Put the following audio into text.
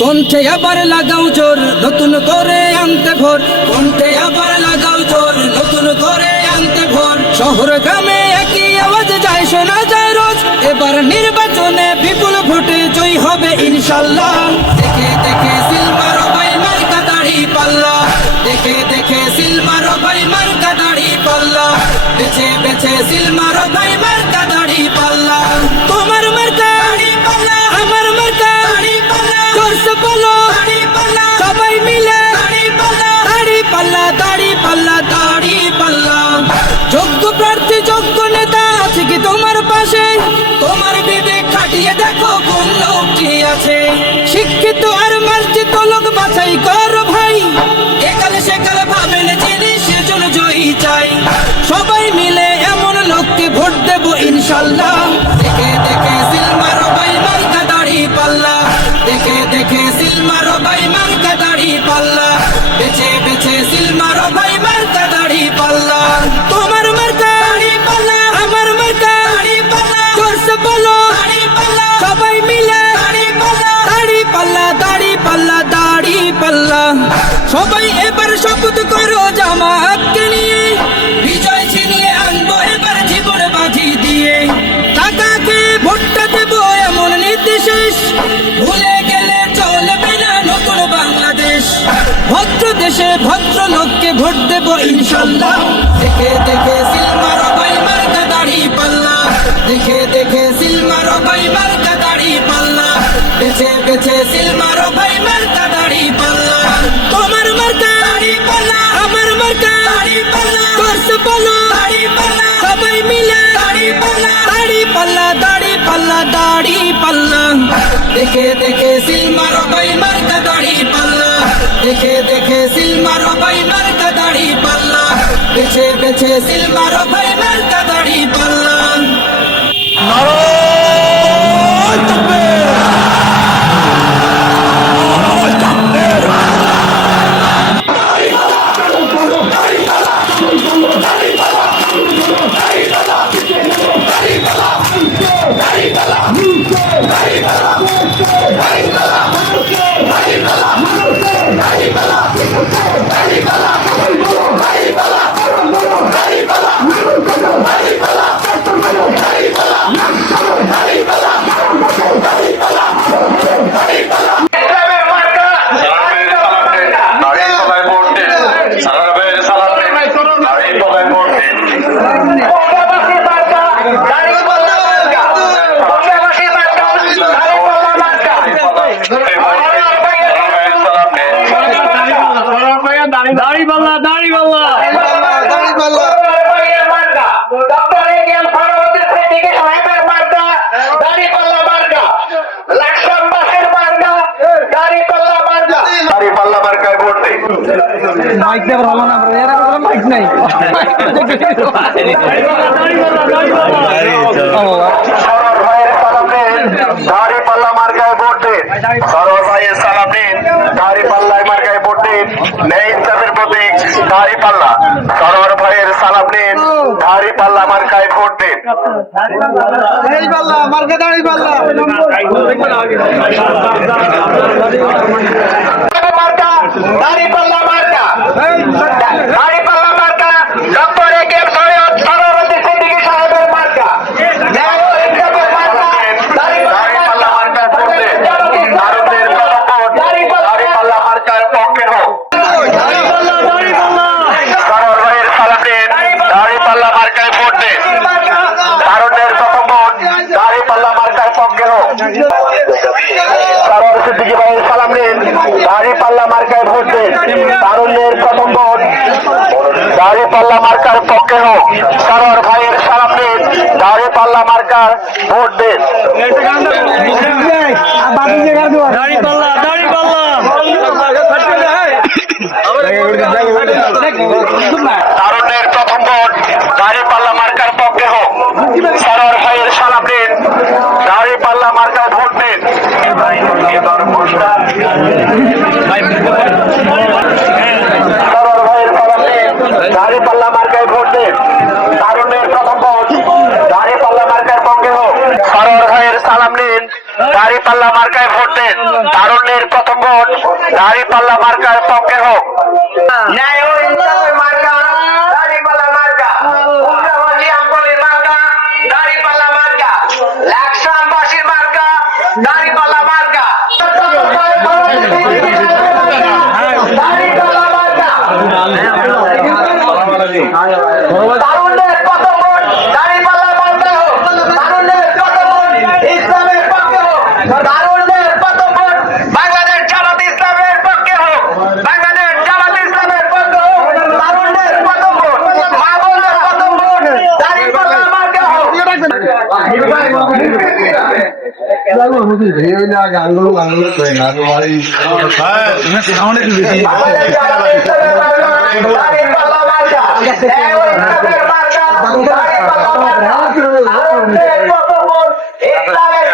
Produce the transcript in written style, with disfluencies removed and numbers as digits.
কণ্ঠে আবার লাগাও জোর নতুন করে আনতে ভোর, কণ্ঠে আবার লাগাও জোর নতুন করে আনতে ভোর। শহর গ্রামে একই আওয়াজ যায় শোনা যায় রোজ, এবার নির্বাচনে বিপুল ভোটে জয় হবে ইনশাল্লাহ। দেখে দেখে সিল মারো ভাই মার্কা দাড়ি পাল্লা, দেখে দেখে সিল মারো ভাই মার্কা দাড়ি পাল্লা, বেছে বেছে সিল মারো ভাই মার্কা দাড়ি পাল্লা। তোমার মার্কা দাড়ি পাল্লা, আমার মার্কা দাড়ি পাল্লা, জোরসে বলো দাড়ি পাল্লা, সবাই মিলে দাড়ি পাল্লা, দাড়ি পাল্লা, দাড়ি পাল্লা, দাড়ি পাল্লা। যোগ্য প্রার্থী যোগ্য নেতা আছে কি তোমার পাশে? তোমার বিবেক খাটিয়ে দেখো কোন লোকটি আছে। শিক্ষিত আর মার্জিত লোক বাছাই করো ভাই, একালে সেকালে ভাবেন যিনি সেজন জয়ী চাই। সবাই মিলে এমন লোককে ভোট দেব ইনশাল্লাহ। দেখে দেখে সিল মারো ভাই মার্কা দাড়ি পাল্লা, দেখে দেখে সিল মারো ভাই মার্কা দাড়ি পাল্লা, বেছে বেছে সিল মারো ভাই মার্কা দাড়ি পাল্লা। তোমার মার্কা দাড়ি পাল্লা, আমার মার্কা দাড়ি পাল্লা, জোরসে বলো দাড়ি পাল্লা, সবাই মিলে দাড়ি পাল্লা, দাড়ি পাল্লা, দাড়ি পাল্লা, দাড়ি পাল্লা। সবাই এবার শপথ করো জামাতকে নিয়ে, বিজয় ছিনিয়ে আনবো এবার জীবন বাজি দিয়ে। টাকাকে ভোটটা দেবো এমন নীতি শেষ, ভুলে গেলে চলবে না নতুন বাংলাদেশ। ভদ্র দেশে ভদ্র লোককে ভোট দেবো ইনশাল্লাহ। দেখে দেখে সিল মারো ভাই মার্কা দাড়ি পাল্লা, দেখে দেখে সিল মারো ভাই মার্কা দাড়ি পাল্লা, বেছে বেছে সিল মারো ভাই মার্কা দাড়ি পাল্লা। তোমার মার্কা দাড়ি পাল্লা, আমার মার্কা দাড়ি পাল্লা, জোরসে বলো দাড়ি পাল্লা, সবাই মিলে দাড়ি পাল্লা, দাড়ি পাল্লা, দাড়ি পাল্লা, দাড়ি পাল্লা। দেখে দেখে সিল মারো ভাই মার্কা দাড়ি পাল্লা, দেখে দেখে সিল মারো ভাই মার্কা দাড়ি পাল্লা, বেছে বেছে সিল মারো ভাই মার্কা দাড়ি পাল্লা। দাড়ি পাল্লা, দাড়ি পাল্লা, দাড়ি পাল্লা, মাইক দেবার হলো না, মাইক নাই। দাড়ি পাল্লা মার্কায় ভোট দিন, সরোয়ার ভাইয়ের সালাম নিন। দাড়ি পাল্লায় মার্কায় ভোট দিন, ন্যায় ইনসাফের প্রতীক দাড়ি পাল্লা। সরোয়ার ভাইয়ের সালাম নিন, দাড়ি পাল্লা মার্কায় ভোট দিন। দাড়ি পাল্লা, মার্কা দাড়ি পাল্লা। মার্কা দাড়ি পাল্লা মার্কা, দাড়ি পাল্লা মার্কা doctor A K M Syed Sarwaruddin Siddiqui সাহেবের মার্কা। ন্যায় ও ইনসাফের মার্কা দাড়ি পাল্লা মার্কায় ভোট দিন। ভারতের জনগণ দাড়ি পাল্লা মার্কার পক্ষে হোক। সরোয়ার ভাইয়ের সালাম নিন, দাড়ি পাল্লা মার্কায় ভোট দিন। ভারতের জনগণ দাড়ি পাল্লা মার্কার পক্ষে হোক। সরোয়ার সিদ্দিকী ভাইয়ের সালাম নিন, দাড়ি পাল্লা মার্কায় ভোট দিন। তারুণ্যের প্রথম ভোট দাড়ি পাল্লা মার্কার পক্ষে হোক। সরোয়ার ভাইয়ের সালাম নিন, দাড়ি পাল্লা মার্কার ভোট দিন। দাড়ি পাল্লা, দাড়ি পাল্লা, তারুণ্যের প্রথম ভোট দাড়ি পাল্লা মার্কার পক্ষে হোক। সরোয়ার ভাইয়ের সালাম নিন, দাড়ি পাল্লা মার্কায় ভোট দিন। সরোয়ার ভাইয়ের সালাম নিন, দাড়ি পাল্লা মার্কায় ভোট দিন। তারুণ্যের প্রথম ভোট দাড়ি পাল্লা মার্কার পক্ষে হোক। সরোয়ার ভাইয়ের সালাম নিন, দাড়ি দাঁড়িপাল্লা মার্কায় ভোট দেন। তারুণ্যের প্রথম ভোট দাঁড়িপাল্লা মার্কার পক্ষে হোক। ন্যায় ও ইনসাফের মার্কা দাঁড়িপাল্লা মার্কা। উগ্রবাদী আন্দোলনের মার্কা দাঁড়িপাল্লা মার্কা। লাকসামবাসীর মার্কা দাঁড়িপাল্লা মার্কা। দাঁড়িপাল্লা মার্কা। তারুণ্যের প্রথম ভোট দাঁড়িপাল্লা মার্কা হোক। তারুণ্যের প্রথম ভোট ইসলামের পক্ষে হোক। তারুণ্যের প্রথম ভোট বাংলাদেশ জামাত ইসলামের পক্ষে হোক। বাংলাদেশ জামাত ইসলামের পক্ষে হোক। তারুণ্যের প্রথম ভোট মা বোনদের প্রথম ভোট দাঁড়িপাল্লা মার্কা হোক। বাংলাদেশ জামাত ইসলামের মার্কা দাঁড়িপাল্লা মার্কা। ন্যায় ও ইনসাফের মার্কা দাঁড়িপাল্লা মার্কা। তারুণ্যের প্রথম ভোট ইসলামের